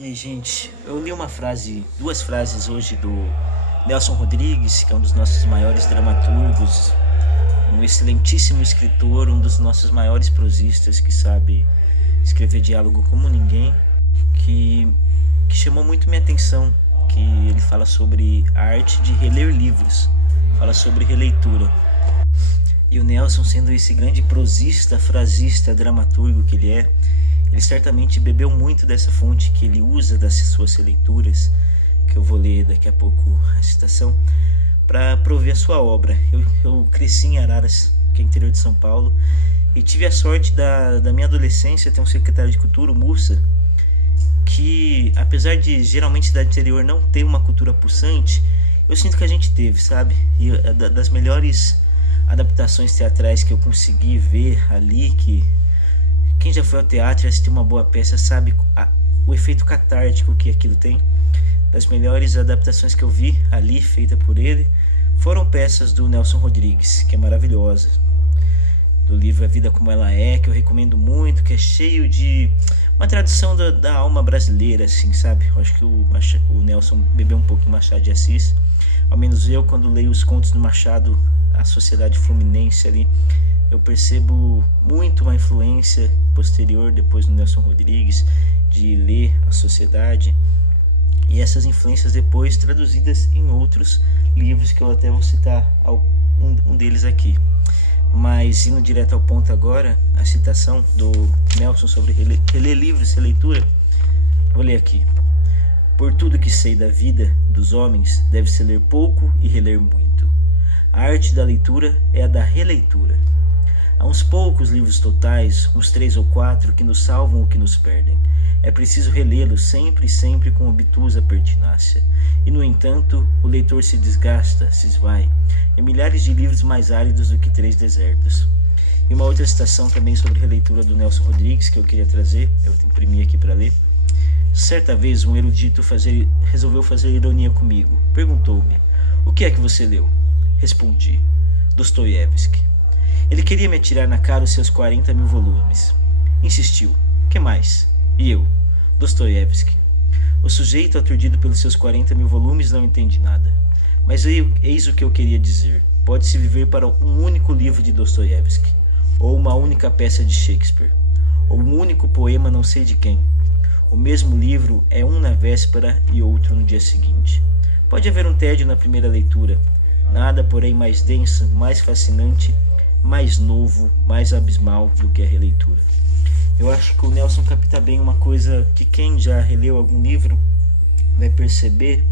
E aí, gente, eu li duas frases hoje do Nelson Rodrigues, que é um dos nossos maiores dramaturgos, um excelentíssimo escritor, um dos nossos maiores prosistas que sabe escrever diálogo como ninguém, que, que chamou muito minha atenção, que ele fala sobre a arte de reler livros, fala sobre releitura. E o Nelson, sendo esse grande prosista, frasista, dramaturgo que ele certamente bebeu muito dessa fonte que ele usa das suas leituras, que eu vou ler daqui a pouco a citação, para prover a sua obra. Eu cresci em Araras, que é interior de São Paulo, e tive a sorte da minha adolescência ter um secretário de cultura, o Mussa, que apesar de geralmente da interior não ter uma cultura pulsante, eu sinto que a gente teve, sabe? E das melhores adaptações teatrais que eu consegui ver ali, que quem já foi ao teatro e assistiu uma boa peça sabe o efeito catártico que aquilo tem. Das melhores adaptações que eu vi ali, feita por ele, foram peças do Nelson Rodrigues, que é maravilhosa. Do livro A Vida Como Ela É, que eu recomendo muito, que é cheio de uma tradução da alma brasileira, assim, sabe? Eu acho que o Nelson bebeu um pouco em Machado de Assis. Ao menos eu, quando leio os contos do Machado, a Sociedade Fluminense ali, eu percebo muito uma influência posterior, depois do Nelson Rodrigues, de ler a Sociedade, e essas influências depois traduzidas em outros livros que eu até vou citar um deles aqui. Mas indo direto ao ponto agora, a citação do Nelson sobre reler livros, releitura, vou ler aqui. Por tudo que sei da vida dos homens, deve-se ler pouco e reler muito. A arte da leitura é a da releitura. Há uns poucos livros totais, uns 3 ou 4, que nos salvam ou que nos perdem. É preciso relê-los sempre e sempre com obtusa pertinácia. E, no entanto, o leitor se desgasta, se esvai, em milhares de livros mais áridos do que 3 desertos. E uma outra citação também sobre releitura do Nelson Rodrigues, que eu queria trazer, eu imprimi aqui para ler. Certa vez, um erudito resolveu fazer ironia comigo. Perguntou-me, o que é que você leu? Respondi, Dostoiévski. Ele queria me atirar na cara os seus 40 mil volumes. Insistiu. Que mais? E eu? Dostoiévski. O sujeito, aturdido pelos seus 40 mil volumes, não entende nada. Mas eis o que eu queria dizer. Pode-se viver para um único livro de Dostoiévski, ou uma única peça de Shakespeare, ou um único poema não sei de quem. O mesmo livro é um na véspera e outro no dia seguinte. Pode haver um tédio na primeira leitura, nada, porém, mais denso, mais fascinante, mais novo, mais abismal do que a releitura. Eu acho que o Nelson capta bem uma coisa que quem já releu algum livro vai perceber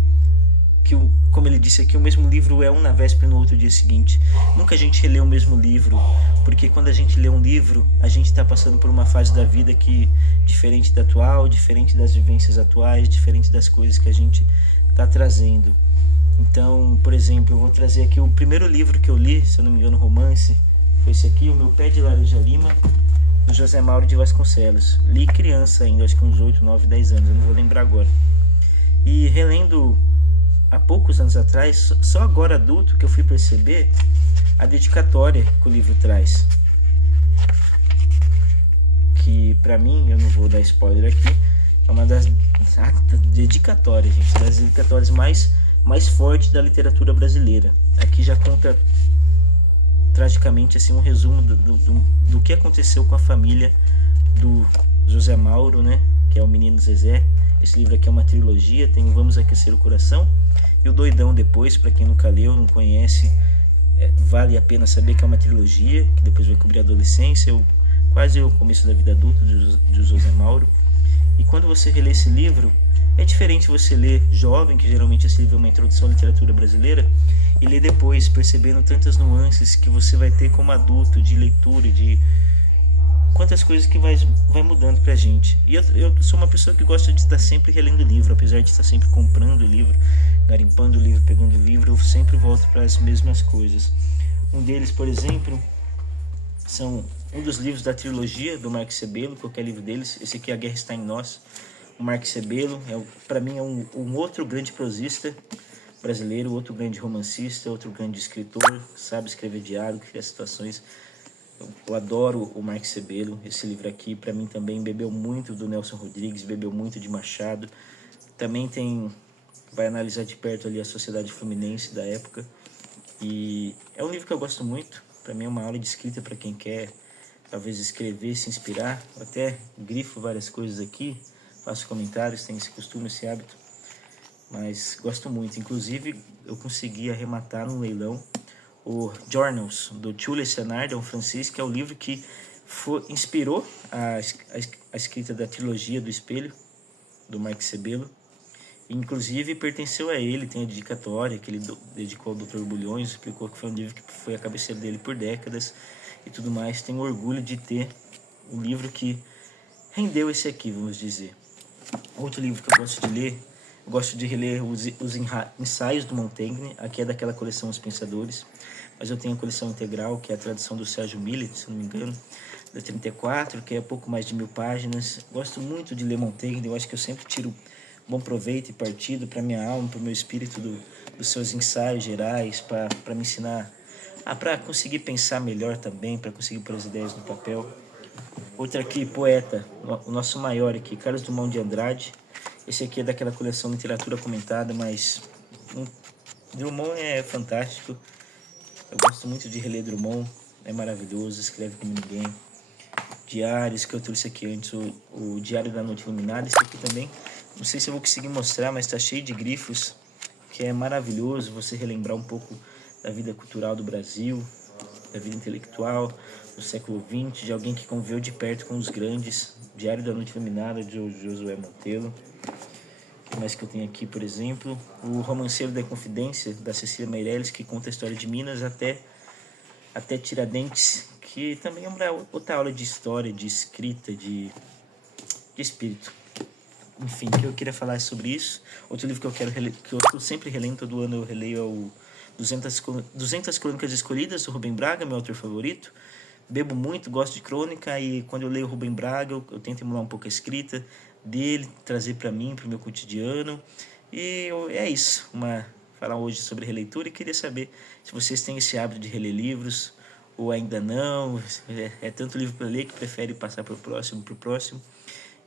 que, como ele disse aqui, o mesmo livro é um na véspera e no outro dia seguinte. Nunca a gente relê o mesmo livro, porque quando a gente lê um livro, a gente está passando por uma fase da vida que diferente da atual, diferente das vivências atuais, diferente das coisas que a gente está trazendo. Então, por exemplo, eu vou trazer aqui o primeiro livro que eu li, se eu não me engano, romance, foi esse aqui, O Meu Pé de Laranja Lima, do José Mauro de Vasconcelos. Li criança ainda, acho que uns 8, 9, 10 anos, eu não vou lembrar agora. E relendo há poucos anos atrás, só agora adulto, que eu fui perceber a dedicatória que o livro traz. Que pra mim, eu não vou dar spoiler aqui, é uma das dedicatórias, gente, das dedicatórias mais fortes da literatura brasileira. Aqui já conta tragicamente assim um resumo do que aconteceu com a família do José Mauro, né, que é o Menino Zezé. Esse livro aqui é uma trilogia, tem o Vamos Aquecer o Coração e o Doidão depois, para quem nunca leu, não conhece, vale a pena saber que é uma trilogia, que depois vai cobrir a adolescência, quase o começo da vida adulta de José Mauro. E quando você relê esse livro, é diferente você ler jovem, que geralmente esse livro é uma introdução à literatura brasileira, e ler depois, percebendo tantas nuances que você vai ter como adulto, de leitura, de quantas coisas que vai mudando pra gente. E eu sou uma pessoa que gosta de estar sempre relendo livro, apesar de estar sempre comprando livro, garimpando livro, pegando livro, eu sempre volto para as mesmas coisas. Um deles, por exemplo, são um dos livros da trilogia do Mark Sebelo, qualquer livro deles. Esse aqui é A Guerra Está em Nós. O Mark Sebelo, para mim, é um outro grande prosista brasileiro, outro grande romancista, outro grande escritor, sabe escrever diálogo, criar situações Eu adoro o Mark Sebelo. Esse livro aqui, para mim, também bebeu muito do Nelson Rodrigues, bebeu muito de Machado. Também vai analisar de perto ali a sociedade fluminense da época. E é um livro que eu gosto muito. Para mim é uma aula de escrita para quem quer talvez escrever, se inspirar. Eu até grifo várias coisas aqui, faço comentários, tenho esse costume, esse hábito. Mas gosto muito. Inclusive, eu consegui arrematar no leilão o Journals, do Jules Senard, é um francês, que é o livro que inspirou a escrita da trilogia do Espelho, do Mark Sebelo. Inclusive, pertenceu a ele, tem a dedicatória que ele dedicou ao Dr. Bulhões, explicou que foi um livro que foi a cabeceira dele por décadas e tudo mais. Tenho orgulho de ter um livro que rendeu esse aqui, vamos dizer. Outro livro que eu gosto de ler, eu gosto de reler os ensaios do Montaigne, aqui é daquela coleção Os Pensadores, mas eu tenho a coleção integral, que é a tradução do Sérgio Millet, se não me engano, da 34, que é pouco mais de 1000 páginas. Gosto muito de ler Montaigne, eu acho que eu sempre tiro bom proveito e partido para minha alma, para o meu espírito dos seus ensaios gerais, para me ensinar, para conseguir pensar melhor também, para conseguir pôr as ideias no papel. Outro aqui, poeta, o nosso maior aqui, Carlos Drummond de Andrade. Esse aqui é daquela coleção Literatura Comentada, mas Drummond é fantástico. Eu gosto muito de reler Drummond, é maravilhoso, escreve como ninguém. Diários, que eu trouxe aqui antes, o Diário da Noite Iluminada. Esse aqui também, não sei se eu vou conseguir mostrar, mas está cheio de grifos, que é maravilhoso você relembrar um pouco da vida cultural do Brasil, da vida intelectual do século XX, de alguém que conviveu de perto com os grandes. Diário da Noite Iluminada, de Josué Monteiro. O que mais que eu tenho aqui, por exemplo? O Romanceiro da Confidência, da Cecília Meirelles, que conta a história de Minas até Tiradentes, que também é uma outra aula de história, de escrita, de espírito. Enfim, o que eu queria falar sobre isso. Outro livro que eu sempre relendo, todo ano eu releio, é o 200 Crônicas Escolhidas, do Rubem Braga, meu autor favorito. Bebo muito, gosto de crônica, e quando eu leio Rubem Braga, eu tento emular um pouco a escrita dele, trazer para mim, para o meu cotidiano. E é isso, falar hoje sobre releitura, e queria saber se vocês têm esse hábito de reler livros ou ainda não. É tanto livro para ler que prefere passar para o próximo.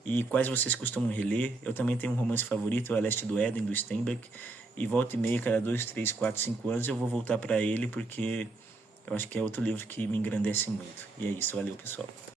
E quais vocês costumam reler? Eu também tenho um romance favorito, é A Leste do Éden, do Steinbeck, e volta e meia, cada 2, 3, 4, 5 anos eu vou voltar para ele, porque eu acho que é outro livro que me engrandece muito. E é isso, valeu pessoal.